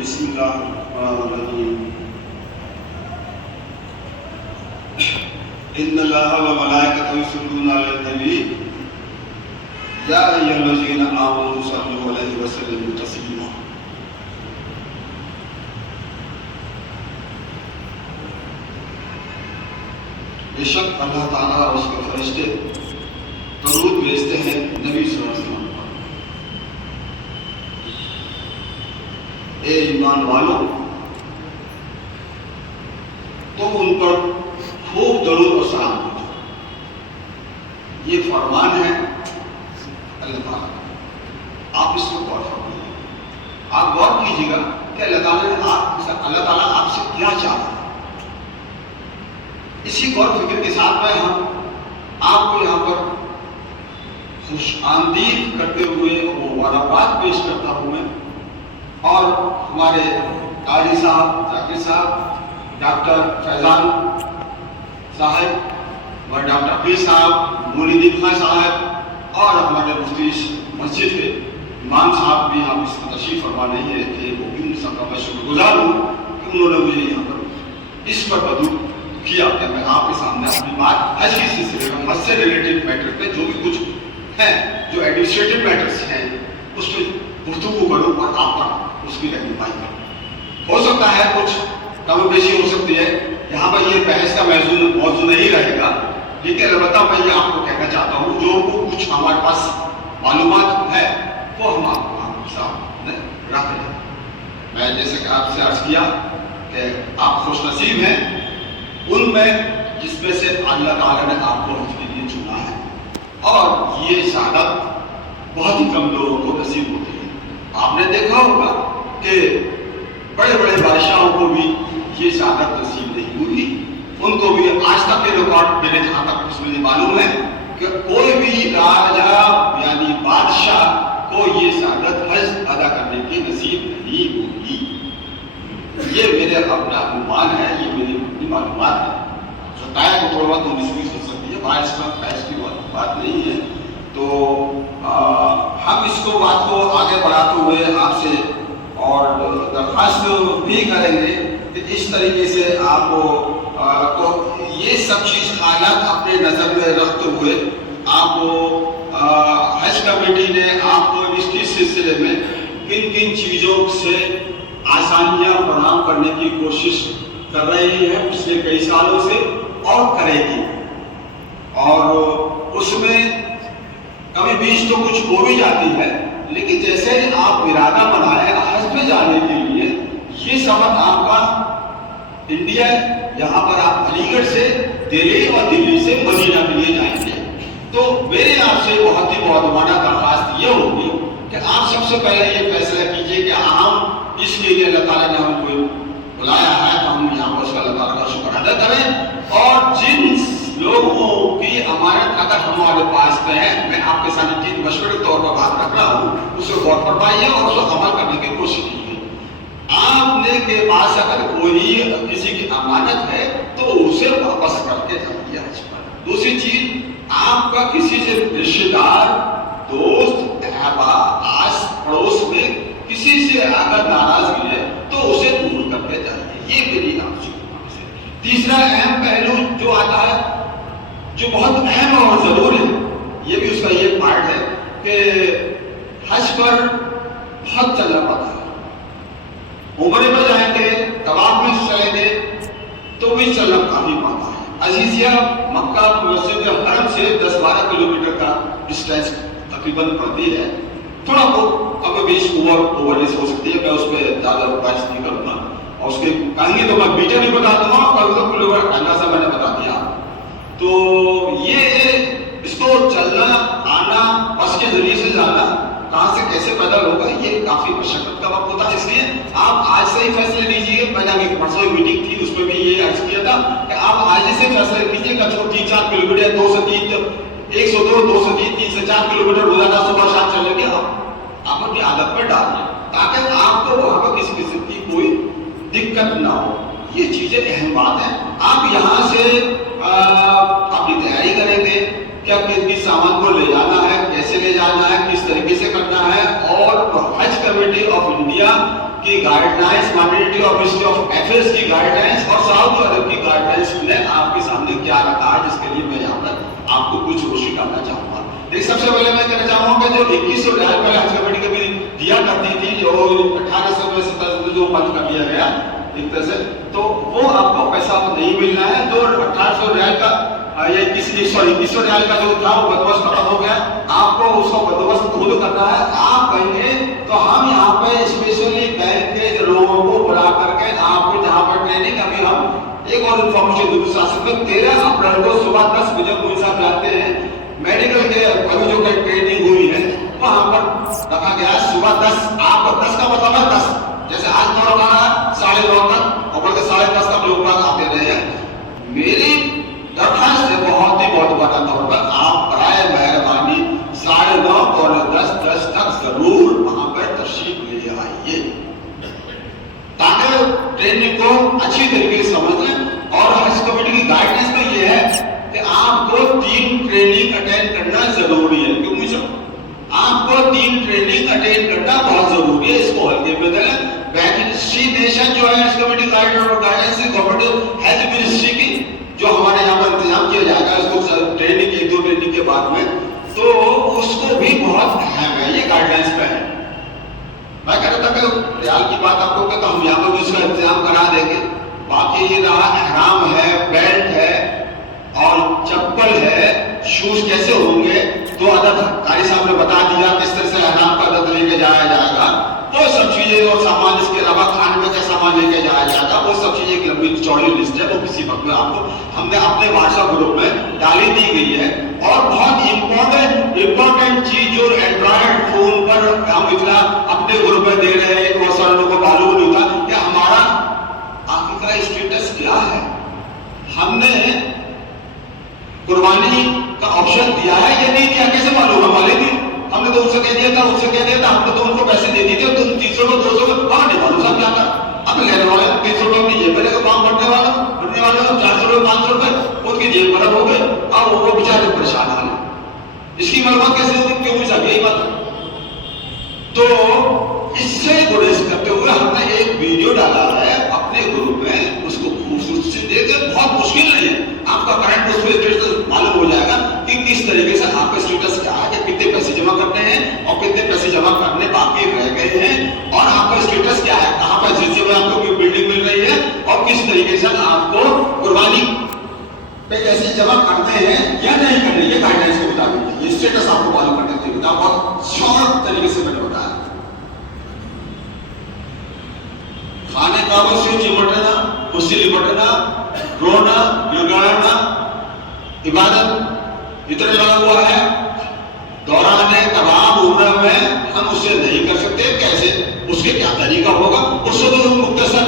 بسم اللہ الرحمن الرحیم ان اللہ وملائکتہ یصلون علی النبی یا ایھا الذین آمنوا صلوا علیہ وسلموا تسلیما۔ بے شک اللہ تعالیٰ اور اس کے فرشتے درود بھیجتے ہیں نبی صلی اللہ علیہ وسلم پر۔ اے ایمان والوں، تم ان پر خوب درود و سلام بھیجو۔ یہ فرمان ہے اللہ تعالیٰ کا، آپ اس کو غور فرمائیے، آپ غور کیجیے گا کہ اللہ تعالیٰ آپ سے کیا چاہتا ہے۔ اسی غور فکر کے ساتھ میں آپ کو یہاں پر خوش آمدید کرتے ہوئے مبارکباد پیش کرتا ہوں میں، اور ہمارے قاری صاحب، ذاکر صاحب، ڈاکٹر فیضان صاحب اور ڈاکٹر عقیل صاحب، مولوی الدین خان صاحب اور ہمارے مفتی مسجد کے امام صاحب بھی ہم اس میں تشریف فرما نہیں تھے، وہ بھی ان سب کا میں شکر گزار ہوں کہ انہوں نے مجھے یہاں پر اس پر بدو کیا کہ میں آپ کے سامنے اپنی بات حج کے سلسلے میں حج سے ریلیٹڈ میٹر پہ جو بھی کچھ ہے، جو ایڈمنسٹریٹو میٹرز ہیں، اس پہ گفتگو کروں اور آپ پر اس کی رہنمائی کروں۔ ہو سکتا ہے کچھ کم و بیشی ہو سکتی ہے، یہاں پر یہ بحث کا موضوع نہیں رہے گا، لیکن البتہ میں یہ آپ کو کہنا چاہتا ہوں جو کچھ ہمارے پاس معلومات ہے وہ ہم آپ کو سامنے رکھ رہے ہیں۔ میں جیسے کہ آپ سے عرض کیا کہ آپ خوش نصیب ہیں ان میں جس میں سے اللہ تعالیٰ نے آپ کو حج کے لیے چنا ہے، اور یہ سعادت بہت ہی کم لوگوں کو نصیب ہوتی ہے۔ آپ نے دیکھا ہوگا کہ بڑے بڑے بادشاہوں کو بھی یہ سعادت نصیب نہیں ہوئی، ان کو بھی آج تک کے ریکارڈ میرے جہاں تک اس میں معلوم ہے کہ کوئی بھی راجا یعنی بادشاہ کو یہ سعادت حج ادا کرنے کی نصیب نہیں ہوگی۔ یہ میرے اپنا अनुमान ہے، یہ میری اپنی معلومات ہے۔ شاید تھوڑا بہت 19 ہو سکتی ہے، بحث کی بات نہیں ہے۔ تو ہم اس کو بات کو آگے بڑھاتے ہوئے آپ سے اور درخواست بھی کریں گے کہ اس طریقے سے آپ کو یہ سب چیز حالات اپنے نظر میں رکھتے ہوئے آپ کو حج کمیٹی نے آپ کو اس کے سلسلے میں کن کن چیزوں سے آسانیاں فراہم کرنے کی کوشش کر رہی ہے پچھلے کئی سالوں سے اور کرے گی، اور اس میں کمی بیش تو کچھ ہو بھی جاتی ہے، لیکن جیسے آپ ارادہ بنائے حج پہ جانے کے لیے، یہ سفر آپ کا انڈیا، یہاں پر آپ علی گڑھ سے دہلی اور دلی سے مدینہ کے لیے جائیں گے، تو میرے آپ سے بہت ہی معتمانہ درخواست یہ ہوگی کہ آپ سب سے پہلے یہ فیصلہ کیجئے کہ ہم اس کے لیے اللہ تعالیٰ نے ہم کو بلایا ہے تو ہم یہاں پر اس کا اللہ تعالیٰ کا شکر ادا کریں، اور جن لوگوں کی امانت اگر ہمارے پاس ہے، میں آپ کے ساتھ جن مشورے کے طور پر بات رکھ رہا ہوں اس کو غور فرمائیے اور اس کو عمل کرنے کی کوشش کیجیے۔ آپ نے کے پاس اگر کوئی کسی کی امانت ہے تو اسے واپس کر کے جائیے حج پر۔ دوسری چیز، آپ کا کسی سے رشتہ دار، دوست، احباب، آس پڑوس میں کسی سے اگر ناراضگی ہے تو اسے دور کر کے جائیے، یہ میری آپ سے۔ تیسرا اہم پہلو جو آتا ہے، جو بہت اہم اور ضرور ہے، یہ بھی اس کا یہ پارٹ ہے کہ حج پر بہت چلنا پڑتا ہے۔ عمرے میں جائیں گے، طواف میں چلیں گے تو بھی چلنا کافی پڑتا ہے۔ عزیزیہ مکہ مسجد حرم سے 10-12 کلومیٹر کا ڈسٹینس تقریباً پڑتی ہے، تھوڑا بہت اب بیچ اوورنیس ہو سکتی ہے، میں اس پہ زیادہ بحث نہیں کروں گا، اور اس کے کہیں گے تو میں میٹر بھی بتا دوں گا، اور کلومیٹر اندازہ میں نے بتا دیا۔ تو یہ اس کو چلنا آنا، بس کے ذریعے سے جانا، کہاں سے کیسے پیدل ہوگا، یہ کافی مشقت کا وقت ہوتا ہے، اس لیے آپ آج سے ہی فیصلے لیجیے۔ میں نے ابھی پرسوں میٹنگ تھی، اس میں بھی یہ عرض کیا تھا کہ آپ آج سے فیصلے کیجیے کہ 3-4 کلومیٹر، 2 سے 3، 102، 2 سے 3، 3 سے 4 کلومیٹر روزانہ صبح شام چلیں گے، آپ اپنی عادت پر ڈالیے تاکہ آپ کو وہاں پر کسی قسم کی کوئی دقت نہ ہو۔ یہ چیزیں اہم بات ہے۔ آپ یہاں سے اپنی تیاری کریں گے، کیا کس سامان کو لے جانا ہے، کیسے لے جانا ہے، کس طریقے سے کرنا ہے، اور حج کمیٹی آف انڈیا की guidelines, minority of ministry of affairs की गाइडलाइंस और सऊदी अरब की गाइडलाइंस ने आपके सामने क्या रखा है, जिसके लिए मैं यहाँ पर आपको कुछ रोशनी करना चाहूंगा। देखिए, सबसे पहले मैं कहना चाहूंगा कि जो 2100 रियाल पहले हज कमेटी कभी दिया करती थी, जो 1800 में 1700 जो बंद कर दिया गया एक तरह से, तो वो आपको पैसा नहीं मिलना है। जो 1800 रियाल का या 2100 रियाल का जो था वो बंदोबस्त खत्म हो गया, आपको उसका बंदोबस्त खुद करना है। आप कहेंगे तो हम यहाँ पे स्पेशली बैंक के लोगों को बुला करके आपको जहाँ पर ट्रेनिंग, अभी हम एक और इन्फॉर्मेशन दूसरे शासन में 13 अप्रैल को सुबह 10 बजे कोई साहब जाते हैं मेडिकल के अभी जो ट्रेनिंग हुई है वहां पर रखा गया है सुबह 10, आपको 10 का मतलब है 10, जैसे आज 9 रखा है 9:30 तक और बल्कि 10:30 तक लोग आते रहे हैं। मेरी दरखास्त है बहुत बड़ा तौर पर आप बराए मेहरबानी 9:30 और 10 तक जरूर वहां पर तशरीफ ले आइए, ताकि ट्रेनिंग को अच्छी तरीके से समझ लें। और हज कमेटी की गाइडेंस में यह है कि आपको 3 ट्रेनिंग अटेंड करना जरूरी है। क्यों मुझे आपको 3 ट्रेनिंग अटेंड करना बहुत जरूरी है, इसको हल्के में दें। वैक्सीनेशन जो है हज committee guidance government health ministry की जो हमारे यहाँ पर इंतजाम किया जाएगा इसको ट्रेनिंग 1-2 ट्रेनिंग के बाद में, तो उसको भी बहुत अहम है, ये गाइडलाइंस पे है। मैं कह रहा था कि रियाल की बात आपको कहता हूँ यहाँ पर भी उसका इंतजाम करा देंगे। बाकी ये रहा एहराम है, बेल्ट है और चप्पल है, शूज कैसे होंगे तो अदद कारी साहब ने बता दिया किस तरह से एहराम का अदद लेके जाया जाएगा, वो सब चीजें और सामान, इसके अलावा खाने में क्या सामान लेके जाया जाएगा, वो सब चीजें एक लंबी चौड़ी लिस्ट है, वो किसी वक्त में आपको हमने अपने व्हाट्सएप ग्रुप में डाली दी गई है। और बहुत इंपॉर्टेंट चीज जो एंड्रॉइड फोन पर हम इतना अपने ग्रुप में दे रहे हैं, बहुत सारे लोगों को मालूम नहीं था कि हमारा आखिर का स्टेटस क्या है। हमने कुर्बानी का ऑप्शन दिया है या नहीं दिया, कैसे मालूम है? वाले भी हमने तो उनसे कह दिया था, हमने तो उनको पैसे दे दिए थे, तुम 300 को 200 को कहाँ नहीं मालूम साहब क्या था। अब लेने वाले 300 रुपये अपनी जेब में काम करने वाले 400 रुपये 500 रुपये उनकी जेब बर्बाद हो गए, अब वो बेचारे परेशान हाल है। इसकी मरम्मत कैसे होगी? क्यों साहब यही बात है। तो इससे गुरेज करते हुए हमने एक वीडियो डाला है अपने ग्रुप में, उसको खूबसूरती से देख, बहुत मुश्किल नहीं है, आपका करंट उसमें स्टेटस मालूम हो जाएगा कि किस तरीके से आपका स्टेटस क्या है, कि कितने पैसे जमा करने हैं और कितने पैसे जमा करने बाकी रह गए हैं, और आपका स्टेटस क्या है, कहाँ पर जिस जगह आपको बिल्डिंग मिल रही है और किस तरीके से आपको कुर्बानी पे पैसे जमा करने हैं या नहीं करने, ये गाइडलाइंस के मुताबिक ये स्टेटस आपको मालूम करने के लिए बहुत शॉर्ट तरीके से मैंने बताया। खाने काबों से चिमटना, उससे लिपटना, रोना, गिड़गिड़ाना, इबादत इतना लगा हुआ है दौरान तमाम उम्र में हम उससे नहीं कर सकते। कैसे? उसके क्या तरीका होगा? उससे तो मुख्तसर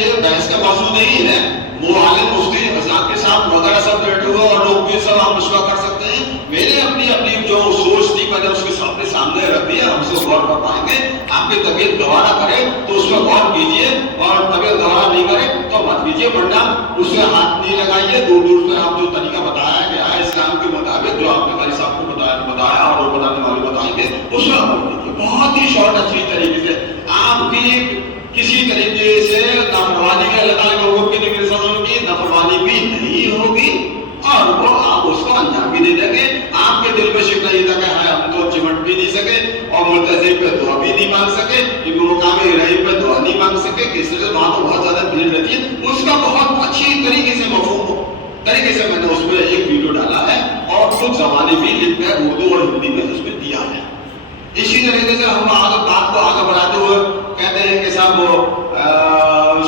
ये बहस का मौजूद नहीं है, मुआलिम मुफ्ती के साथ वगैरह सब बैठे हुए और लोग भी सब हम मशवरा कर सकते हैं। मैंने अपनी जो सोच थी मैंने उसके सामने रख दिया, हमसे गौर कर पाएंगे। आपकी तबीयत गवारा करे तो उस पर गौर कीजिए, और तबीयत गवारा नहीं करे तो मत कीजिए, वरना उससे हाथ नहीं लगाइए। दूर दूर से आप जो तरीका बताया गया है इस्लाम के मुताबिक, जो आपने कारी साहब को बताया और वो बताने वाले बताएंगे, उसमें अमल कीजिए बहुत ही शॉर्ट अच्छी तरीके से। आपकी किसी तरीके से नाफरमानी में अल्लाह ताला के हुक्म की नाफरमानी भी नहीं होगी और वो आप उसको अंजाम भी नहीं देंगे। आपके दिल में शिकवा ये था कि हम तो चिमट भी नहीं सके और मुल्तज़िम पे दुआ भी नहीं मांग सके, मुकाम इब्राहिम पे दुआ नहीं मांग सके, किस तरह वहां तो बहुत ज्यादा भीड़ रहती है। उसका बहुत अच्छी तरीके से मफहूम तरीके से मैंने उसमें एक वीडियो डाला है और कुछ जमाने भी लिख कर उर्दू और हिंदी में उसमें दिया है। इसी तरीके से हम बात को आगे बढ़ाते हुए कहते हैं कि साहब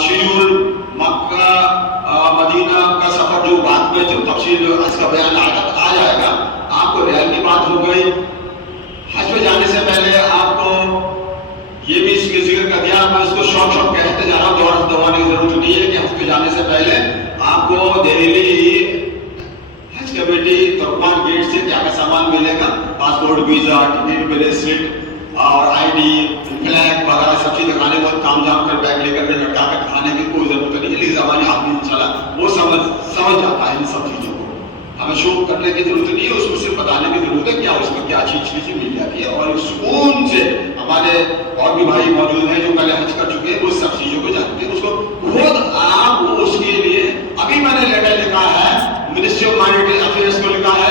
शियूल मक्का मदीना का सफर जो बात में जो तफसील इसका बयान आ जाएगा। आपको रियाल की बात हो गई। हज पे जाने से पहले आपको ये भी इसके जिक्र कर दिया, मैं इसको शॉर्ट कहते जा रहा हूँ, दोहरा दोहराने की जरूरत नहीं है कि हज पे जाने से पहले आपको दिल्ली हज कमेटी तुर्कमान गेट से क्या क्या सामान मिलेगा, पासपोर्ट, वीजा, टिकट, ब्रेसलेट और आईडी, फ्लैग वगैरह सब चीज दिखाने को काम जाम कर बैग लेकर के लटका कर खाने की कोई जरूरत नहीं है। लेकिन जमाने आदमी चला वो समझ जाता है इन सब चीजों को, हमें शो करने की जरूरत नहीं है, उसको सिर्फ बताने की जरूरत है क्या उसमें क्या चीज मिल जाती है और सुकून से हमारे और भी भाई मौजूद हैं जो पहले हज कर चुके हैं, वो सब चीजों को जानते हैं। उसको खुद आप उसके लिए अभी मैंने लेटर लिखा है, मिनिस्ट्री ऑफ माइनॉरिटी अफेयर्स को लिखा है,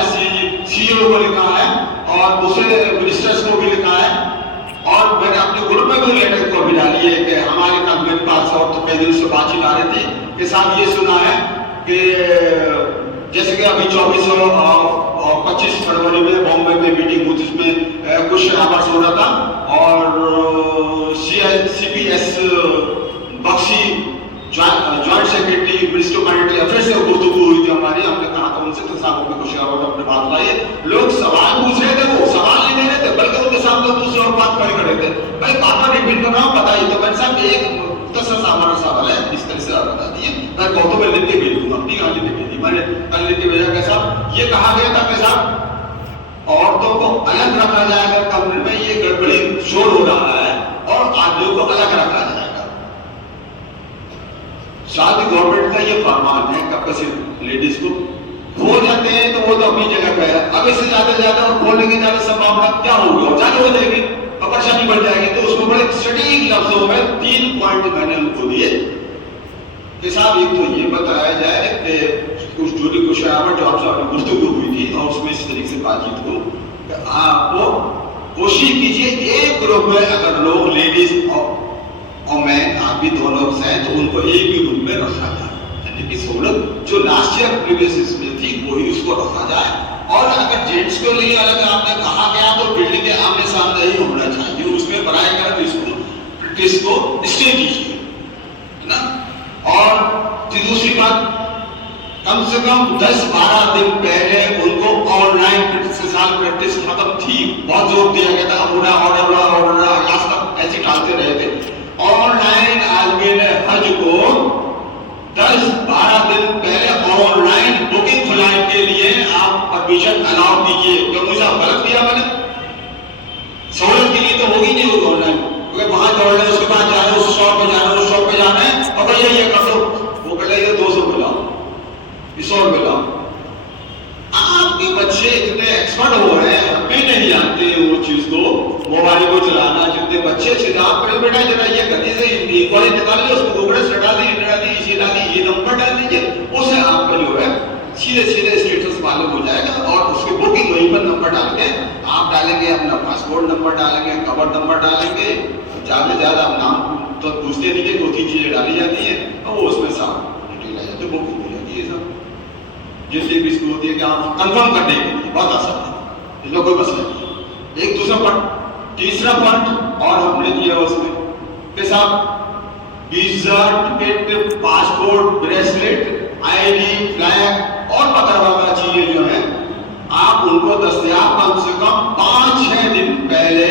सीईओ को लिखा है और दूसरे मिनिस्टर्स को भी लिखा है, और मैंने अपने ग्रुप में भी लेटर को भी डाली है कि हमारे मेरे पास और तो कई दिन से बातचीत आ रही थी कि साहब ये सुना है कि जैसे कि अभी 24 और 25 फरवरी में बॉम्बे में मीटिंग हुई, जिसमें कुछ शराबत हो रहा था और CPS Bakshi joint secretary ministry of minority affairs से गुफ्तगू हुई थी हमारी। हमने कहा था उनसे तो साहब अपने कुछ अपने बात लाइए। लोग सवाल पूछ रहे थे, वो सवाल नहीं दे रहे थे बल्कि उनके सामने दूसरी और बात खड़ी कर रहे थे। भाई बार बार रिपीट कर रहा हूँ, बताइए तो मैंने साहब एक मुख्तसर हमारा सवाल है, इस तरह से आप बता दिए। मैं कहूँ तो मैं लिख के भेज दूंगा, अपनी कहानी लिख के भेजी मैंने, कल लिख के भेजा कि साहब ये कहा गया था कि साहब औरतों को अलग रखा जाएगा कमरे में, ये गड़बड़ी शोर हो रहा है और आदमियों को अलग रखा जाएगा। शादी गवर्नमेंट का ये फरमान है, कब से लेडीज को खो जाते हैं तो वो तो अपनी जगह पे है। अब इससे ज्यादा और खोलने की ज्यादा संभावना क्या होगी और ज्यादा हो जाएगी, परेशानी बढ़ जाएगी। तो उसको बड़े सटीक लफ्जों में 3 पॉइंट मैंने उनको दिए कि साहब एक तो ये बताया जाए कि कुछ जो आपसे गुफ्तगू हुई थी और उसमें इस तरीके से बातचीत को आपको कोशिश कीजिए एक ग्रुप में अगर लोग लेडीज और मैं आप भी दोनों हैं तो उनको एक ही रूम में रखा जाए, यानी कि सहूलत जो लास्ट ईयर प्रीवियस में थी वही उसको रखा जाए। और अगर जेंट्स के लिए अलग आपने कहा गया तो बिल्डिंग के आमने सामने ही होना चाहिए, उसमें बनाए कर इसको प्रैक्टिस को स्टे कीजिए, है ना। और दूसरी बात, कम से कम 10-12 दिन पहले उनको ऑनलाइन प्रैक्टिस खत्म थी, बहुत जोर दिया गया था, और लास्ट तक ऐसे टालते रहे थे। ऑनलाइन आदमी ने हज को 10-12 दिन पहले ऑनलाइन बुकिंग खुलाने के लिए आप परमिशन अलाउ कीजिए। क्यों मुझे गलत किया मैंने? सहूलत के लिए तो होगी नहीं होगी ऑनलाइन, क्योंकि वहां दौड़ रहे उसके बाद जा रहे उस शॉप पे जाना है, उस शॉप पे जाना है और भैया ये कर दो, वो कह रहे 200 मिलाओ, 100 मिलाओ। आपके बच्चे इतने एक्सपर्ट हो रहे हैं, हम भी नहीं जानते वो चीज को, मोबाइल को चलाना। जितने बच्चे अच्छे आप करो बेटा जरा ये गलती से इंक्वायरी निकाल ली, उसको गूगल से डाल दी, इसे डाल दी, ये नंबर डाल दीजिए, उसे आपका जो है सीधे स्टेटस मालूम हो जाएगा। और उसकी बुकिंग वहीं पर नंबर डाल के आप डालेंगे, अपना पासपोर्ट नंबर डालेंगे, कवर नंबर डालेंगे, ज्यादा से ज्यादा नाम तो पूछते नहीं, 2-3 चीजें डाली जाती है और वो उसमें सब डिटेल आ जाती है, बुकिंग हो जाती है। सब जैसे भी इसको होती है कि आप कंफर्म करने के लिए बहुत आसान है, इसमें कोई मसला नहीं। एक दूसरा पॉइंट, तीसरा पॉइंट और हमने दिया उसमें कि साहब visa, ticket, passport, bracelet, ID, flag और पकड़वा चीजें जो है आप उनको दस्तयाब कम से कम 5-6 दिन पहले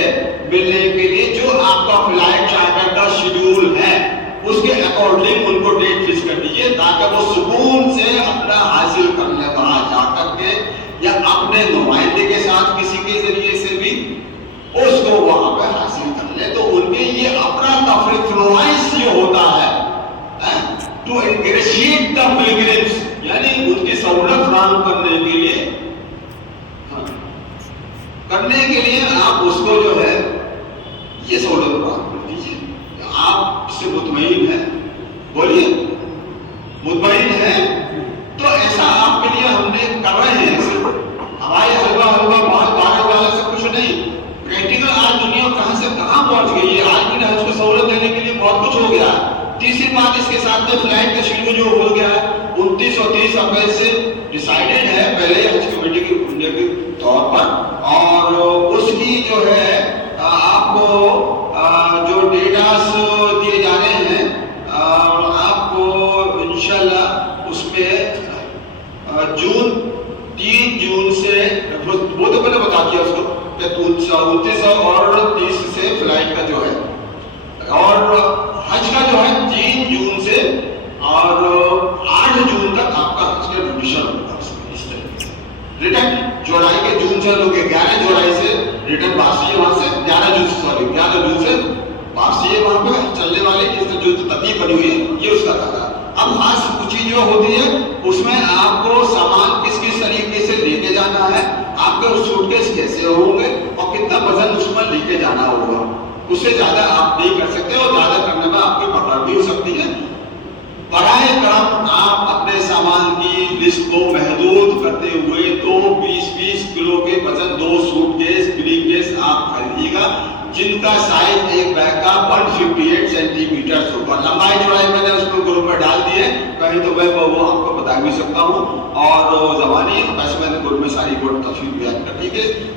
मिलने के लिए, जो आपका फ्लाइट चार्टर का शेड्यूल है उसके अकॉर्डिंग उनको डेट फिक्स कर दीजिए, ताकि वो सुकून से अपना हासिल कर ले वहां जाकर के, या अपने नुमाइंदे के साथ किसी के जरिए से भी उसको वहां पे हासिल कर ले। तो उनके ये अपना तफरीक फ्लोइस जो होता है टू इंग्रेशिएट द पिलग्रिम्स, यानी उनकी सहूलत फराहम करने के लिए आप उसको जो है ये सहूलत फराहम कर दीजिए। आप इससे मुतमईन है, बोलिए मुतमईन है तो ऐसा आपके लिए हमने कर रहे हैं। हमारे हलवा बाहर वाला से कुछ नहीं, प्रैक्टिकल आज दुनिया कहां से कहां पहुंच गई है। आज भी उसको सहूलत देने के लिए बहुत कुछ हो गया। तीसरी बात, इसके साथ में फ्लाइट का शेड्यूल जो हो गया है 29 और 30 अप्रैल से डिसाइडेड है पहले हज कमेटी के तौर पर, और उसकी जो है आपको जो डेटास दिए जा रहे हैं आपको इंशाल्लाह उसमें 3 जून से, वो तो मैंने बता दिया उसको, 29 और 30 से फ्लाइट का जो है, और हज का जो है 3 जून से और 8 जून तक आपका हज का ड्यूरेशन होगा। इस तरह से रिटर्न जुलाई के जून से लोग 11 जुलाई से रिटर्न वापसी है, वहां से 11 जून से वापसी है वहां पे चलने वाले जो तरतीब बनी हुई है ये उसका था। अब खास कुछ चीज जो होती है उसमें आपको सामान किस किस तरीके से लेके जाना है, आपके सूटकेस कैसे होंगे और कितना वजन उसमें लेके जाना होगा, اس سے زیادہ آپ نہیں کر سکتے اور زیادہ کرنے میں آپ کی پکڑ بھی ہو سکتی ہے۔ براہ کرم آپ اپنے سامان کی لسٹ کو محدود کرتے ہوئے 20-20 کلو کے وزن 2 سوٹ کیس بریف کیس آپ خریدیے گا، جن کا سائز ایک بیگ کا 158 سینٹی میٹر ہوگا۔ لمبائی چوڑائی میں نے اس کو گروپ میں ڈال دی ہے، کہیں تو میں وہ آپ کو بتا بھی سکتا ہوں، اور زبانی ویسے میں نے گروپ میں ساری تفصیل بیان کر دی۔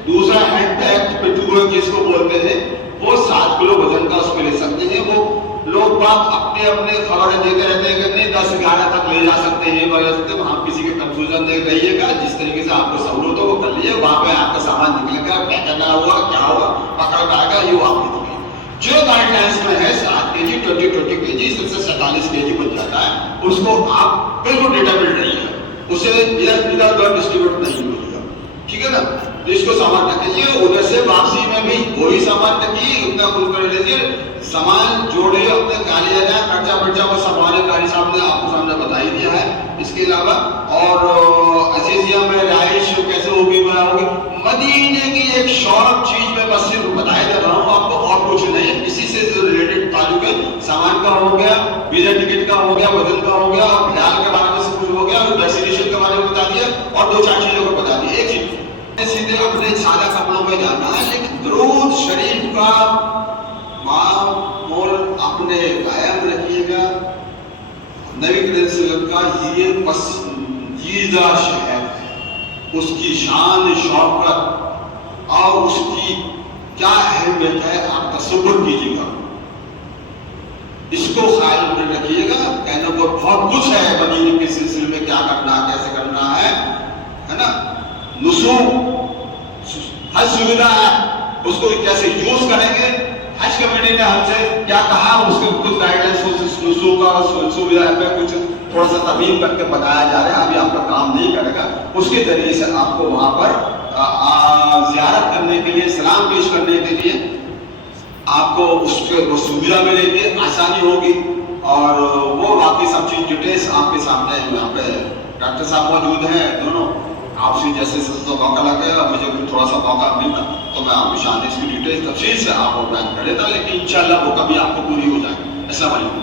دوسرا ہینڈ بیگ پٹو جس کو بولتے ہیں، وہ 7 کلو وزن کا اس میں لے سکتے ہیں۔ وہ لوگ باپ اپنے اپنے خبریں دیتے رہتے ہیں کہ نہیں 10-11 تک لے جا سکتے ہیں، وہاں کسی کے کنفیوژن نہیں رہیے گا، جس طریقے سے آپ کو سہولت ہو وہ کر لیجیے، وہاں پہ آپ کا سامان نکلے گا، کیا کرنا ہوگا کیا ہوگا پکڑ پائے گا، یہ وہ آپ کی دیکھیے۔ جو گائیڈ لائنس میں ہے 7 کے جی 20 کے جی سب سے 47 کے جی بن جاتا ہے، اس کو آپ بالکل ڈیٹرمنٹ رہیے گا، اسے ادھر ڈسٹریبیوٹ نہیں ہوگا، ٹھیک ہے نا؟ اس کو سامان رکھیے، ادھر سے واپسی میں بھی وہی سامان رکھیے، اتنا کل کر لیجیے، سامان جوڑے اپنے گاڑی آ جائے، خرچہ برچہ وہ سامان گاڑی صاحب نے آپ کو سامنے بتا ہی دیا ہے۔ اس کے علاوہ اور عزیزیہ میں رہائش کیسے ہوگی میں ہوگی، مدینے کی ایک شارٹ چیز میں بس صرف بتایا جا رہا ہوں آپ کو، اور کچھ نہیں، اسی سے ریلیٹڈ تعلق ہے، سامان کا ہو گیا، ویزا ٹکٹ کا ہو گیا، وزن کا ہو گیا، اور خیال کے بارے میں سے کچھ ہو گیا، اور ڈیسٹینیشن کے بارے میں بتا دیا، اور 2-4 چیزوں کو بتا دیا۔ ایک چیز سیدھے اپنے سادہ کپڑوں میں جانا ہے، لیکن درود شریف کا معمول اپنے قائم رکھیے گا۔ نبی کریم صلی اللہ علیہ وسلم کا یہ پسندیدہ شہر ہے، اس کی شان شوکت اور اس کی کیا اہمیت ہے آپ تصور کیجیے گا، اس کو خیال میں رکھیے گا۔ کہنے کو بہت کچھ ہے مدینے کے سلسلے میں، کیا کرنا کیسے کرنا ہے نا؟ نسوک حج سویدھا ہے، اس کو کیسے یوز کریں گے، حج کمیٹی نے ہم سے کیا کہا، اس کے کچھ گائیڈ لائنس نسوک کا سویدھا میں کچھ تھوڑا سا ترمیم کر کے بتایا جا رہا ہے، ابھی آپ کا کام نہیں کرے گا، اس کے ذریعے سے آپ کو وہاں پر زیارت کرنے کے لیے، سلام پیش کرنے کے لیے آپ کو اس کے سویدھا ملے گی، آسانی ہوگی، اور وہ باقی سب چیز ڈیٹیلس آپ کے سامنے یہاں پہ ڈاکٹر صاحب موجود ہیں دونوں، آپ سے جیسے موقع لگے گا، مجھے تھوڑا سا موقع ملتا تو میں آپ کی شان اس کی ڈیٹیلس تفصیل سے آپ کو بیان کر لیتا، لیکن انشاءاللہ وہ کبھی آپ کو پوری ہو جائے گی۔ السلام علیکم۔